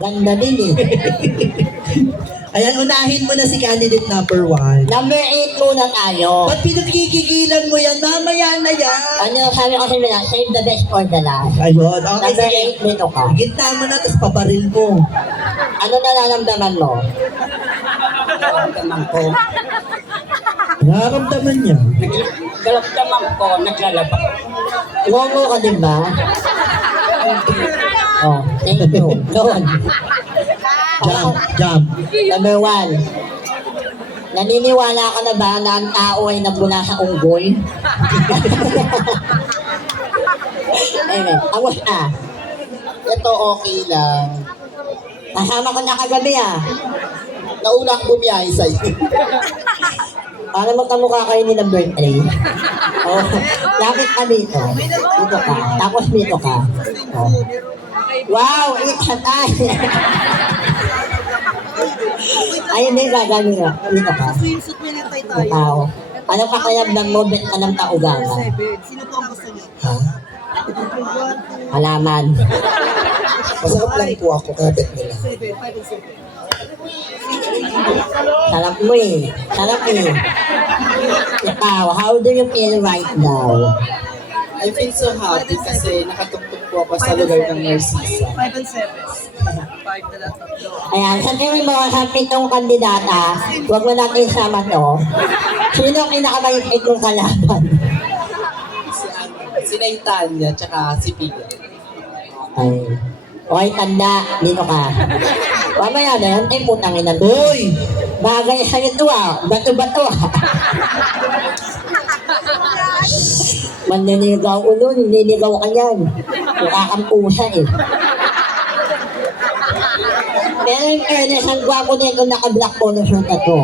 Ganda din eh. Ayan, unahin mo na si candidate number 1. Number 8 muna tayo. Ba't pinagkikigilan mo yan? Mamaya na yan. Ano sabi ko sa nila, save the best for the last. Ayun, okay, Number sige. 8 dito ka. Gitna mo na, tapos pabaril mo. Ano nararamdaman mo? Nararamdaman ko. Nararamdaman niya. Nararamdaman ko, naglalaba. Ngongo ka din ba? Oh, thank you. Doon. Jump. Number 1. Naniniwala ka na ba na ang tao ay nagmula sa unggoy? Ayun, amos na. Ito okay lang. Kasama ko na kagabi ah. Nauna akong bumiyahe sa'yo. Para magkamukha kayo ni number 3. Oh, lapit ka dito. Dito ka. Tapos dito ka. Oh. Wow! Ikatay! Ay, hindi gagawin na. Dito ka. Swimsuit mo na tayo. Tao. Ano pa kaya ng moment ka ng taugaman? Sino po ang gusto niyo? Ha? Halaman. Masarap lang po ako, kaya bet nila. 7, 5 and 7. Sarap mo eh. Sarap eh. Ikaw, how do you feel right now? I feel so happy kasi nakatugtog po ako sa lugar ng Narcisa. 5 and 7. 5 na lang tatlo. Ayan, sa tingin mo sa pitong kandidata, huwag mo natin isama to. Sino ang pinakamayipit kong kalaban? Si Naitanya, tsaka si Piga. Ay. Okay, tanda. Dito ka. Mamaya na yan, ay putangin na. Hoy! Bagay sa'yo to ah. Bato-bato ah. Manliligaw ulo, nililigaw ka yan. Mukha kang pusa eh. Pero in fairness, ang gwapo nito naka-black polo shirt na to.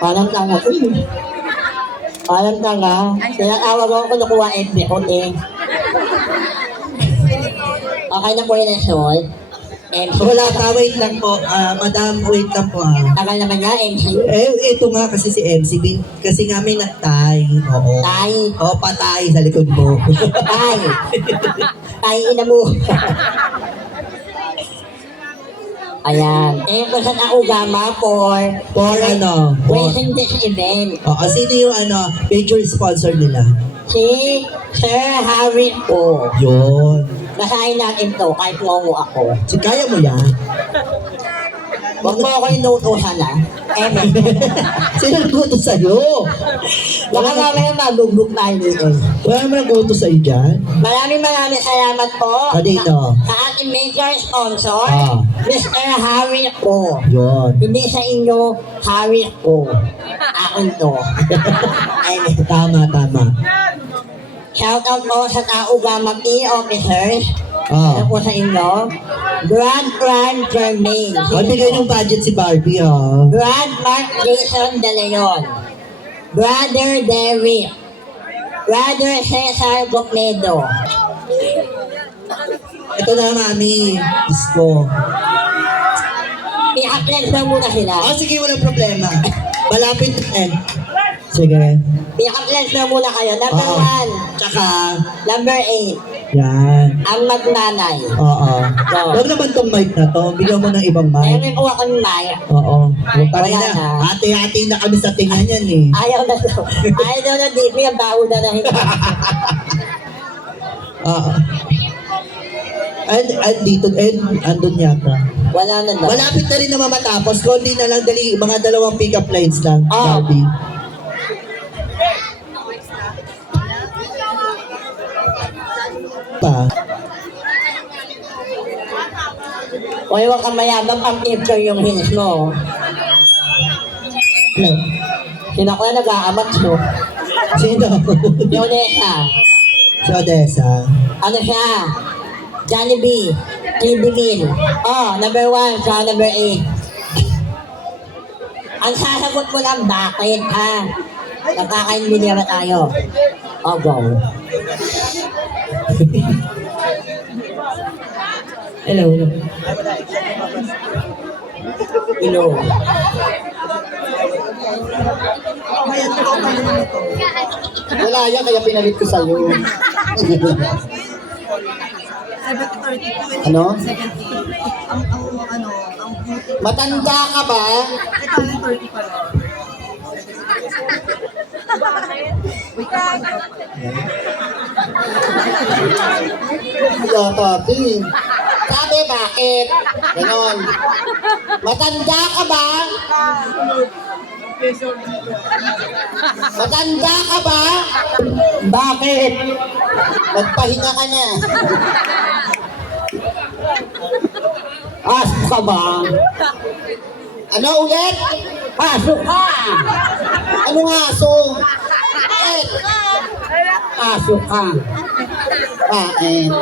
Parang tanga to eh. Parang tanga. Tinatawag ako kung nakuha FB ko eh. Okay na po yung result. MC. Wala pa, wait lang po. Madam, wait lang po Tagal naman niya, MC. ito nga kasi si MC. Kasi nga may nagtay. Oo. Tay. Oo, patay sa likod mo. Tay. Tay, ina mo. Ayan. Eh, kung saan ako gama for For raising this event. Oo, sino yung major sponsor nila? Si Sir Harry po. Yun. Basahin natin to kahit ngongo ako. So, kaya mo yan? Huwag mo ako inuutosan ha. Eme. Sino nag-uto sa'yo? Baka mamaya magugbog tayo dito. Wala naman nag-uto sa'yo dyan? Maraming salamat po Kanino? sa ating major sponsor, Ah. Mr. Harry po. Yun. Hindi sa inyo, Harry po. Akin to. Eme. Tama. Shout out po sa Tao Gama P officers. Ah. Ano po sa inyo? Brad Prime Jermaine. Bigay ng budget si Barbie, ha? Brad Mark Jason De Leon. Brother Derrick. Brother Cesar Gokmedo. Ito na, mami. Disco. I-upload na muna sila. Oh, sige, walang problema. Malapit end. Sige. I-upload na muna kayo. Number Oo. 1. Tsaka, Number 8. yan. Ang magnanay. Oo. Huwag naman tong mic na to. Bigyan mo ng ibang Ayaw mic. may kuha ko ng mic. Oo. Tari Wala na. na. Hati-hati na kami sa tinga niyan eh. Ayaw na daw. Ayaw daw na DP. Ang baho na na. Oo. And dito, andun yata. Wala na daw. Malapit na rin naman matapos. Kundi na lang dali, mga dalawang pick-up lines lang. Ah. Barbie. Pa. Huwag huwag kang mayabang ang picture yung heels mo. Ano? Sino ko na nag-aamat mo? Sino? Yung Nessa. Si Odessa. Ano siya? Jollibee. TV Meal. Oh, number 1 sa number 8. Ang sasagot mo lang, bakit ha? Nakakainbili na tayo. Oh, go. Hello. Hello. Wala yan, kaya pinalit ko sa'yo. 70-30 po. Ano? 70. Ang beauty. Matanda ka ba? Ito yung 30 pa lang. Yatopi. Sabi bakit? Ganon. Matanda ka ba? Matanda ka ba? Bakit? Magpahinga ka na. Aso ka ba? Ano ulit? Aso ka! Anong aso? Bakit? Aso ka. Bakit?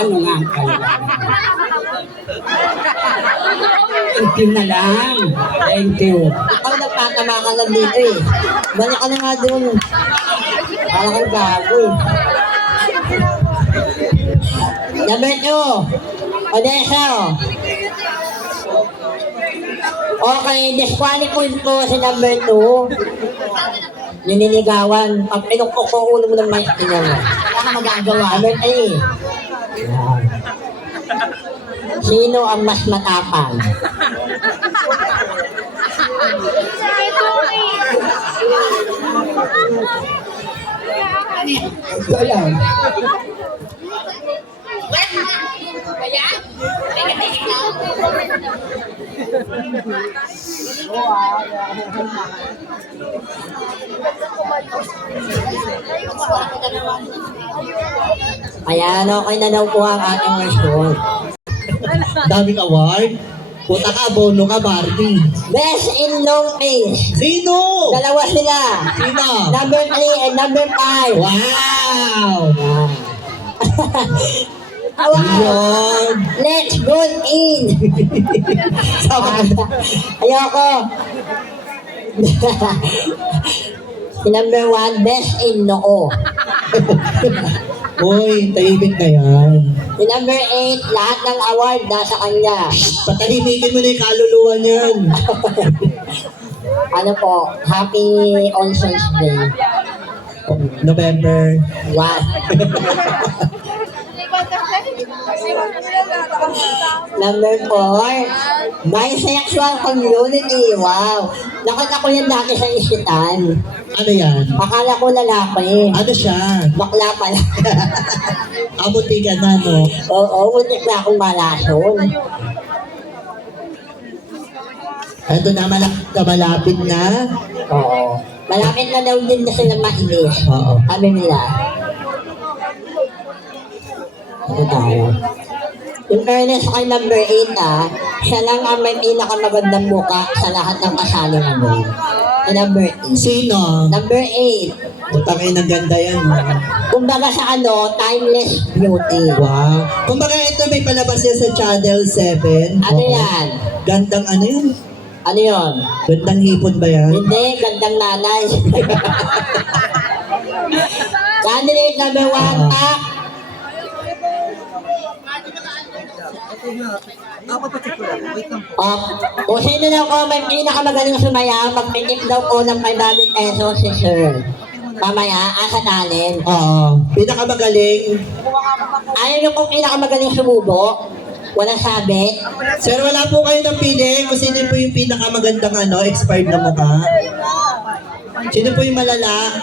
Ano nga ang kailangan? Thank you na lang. Thank you. Ikaw nagpatama ka lang dito eh. Balik ka na nga dun. Para kang gago eh. Number 2. Odessa. Okay, disqualified po si number 2. Nininigawan. Pag pinukpok ko ulo mo ng mic, tingnan mo. Wala ka magagawa. Number 3. Yan. Sino ang mas matapang? Alam. Ayan, okay na daw po ang ating result. Daming award. Puta ka, bono ka, Barbie. Best in long range. Sino? Dalawa sila. Sino? Number 3 and number 5. Wow! Wow. Let's go in. Ayoko. Si number 1, best in noo. Uy, tahimik na yan. Si number 8, lahat ng award nasa kanya. Patahimikin mo na yung kaluluwa niyan. Ano po, Happy Onsons Day. November. What? Number 4, bisexual community. Wow. Nakita ko yan dati sa isitan. Ano yan? Akala ko lalaki. Ano siya? Bakla pala. Amuti ka na, no? Oo, muntik na akong malason. Ito na, malapit na. Oo. Malapit na daw din na sila mainis. Oo. Sabi nila. Ito tayo. In fairness kay number 8 siya lang ang may pinakamagandang muka sa lahat ng kasali ngayon. Si number 8. Sino? Number 8. Putangin ang ganda yan. Kumbaga sa timeless beauty. Wow. Kumbaga ito may palabas yan sa Channel 7. Ano Oo. yan? Gandang ano yun? Ano yun? Gandang hipon ba yan? Hindi, gandang nanay. Candidate number 1, Pak. Papacheck ko lang. Wait lang po. Kung sino na ko may pinakamagaling sumayaw, magpitip daw ko ng 500 pesos si Sir. Mamaya, asa talent. Oo. Pinakamagaling. Ayaw niyo kung pinakamagaling sumubo? Walang sabi? Sir, wala po kayo ng pili kung sino po yung pinakamagandang expired na mukha. Sino po yung malala?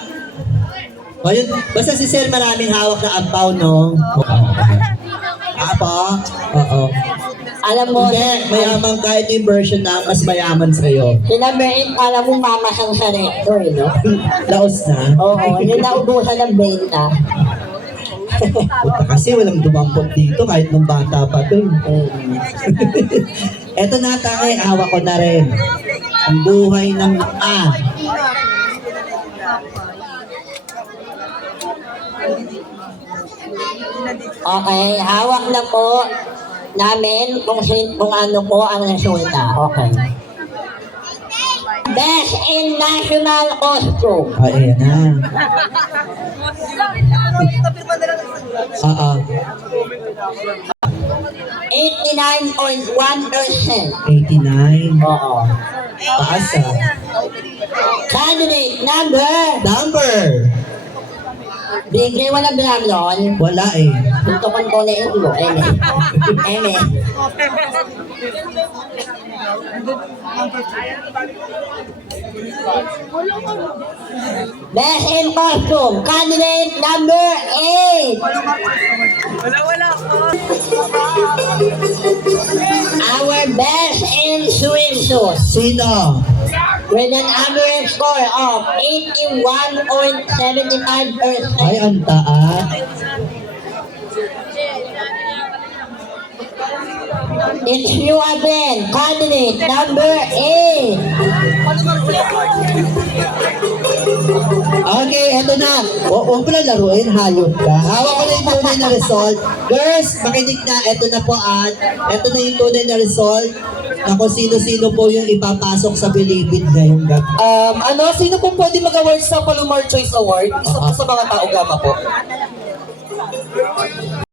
O yun, basta si Sir maraming hawak na ampaw, no? Apa? Oo. Alam mo, Hindi, mayaman kahit yung version na mas mayaman sa'yo. si number 8, alam mo mamasang sa recto eh, no? Laos na. Oo, yun naubusan ng benta. Puta, kasi walang dumampot dito kahit nung bata pa to. Eto na tayo, hawak ko na rin. Ang buhay ng Okay, hawak na po namin kung ano po ang resulta. Okay. Best in National Costume. Ayan na. Oo. 89.1%. 89. Oo. Taas Candidate number. Number. Bigay wala bilang nun. Wala eh. Gusto kong tuloyin mo. Eme. Eme. Best in costume, candidate number 8. Our best in swimsuit Sino? with an average score of 81.75%. Ay, ang taas. It's you again, candidate number 8. Okay, eto na. Huwag mo na laruin, hayop ka. Hawak ko na yung tunay na result. Girls, makinig na. Eto na po at eto na yung tunay na result na kung sino-sino po yung ipapasok sa Bilibid ngayong gabi. Sino pong pwede mag-award sa Palomar Choice Award? Isa po sa mga tao gama po.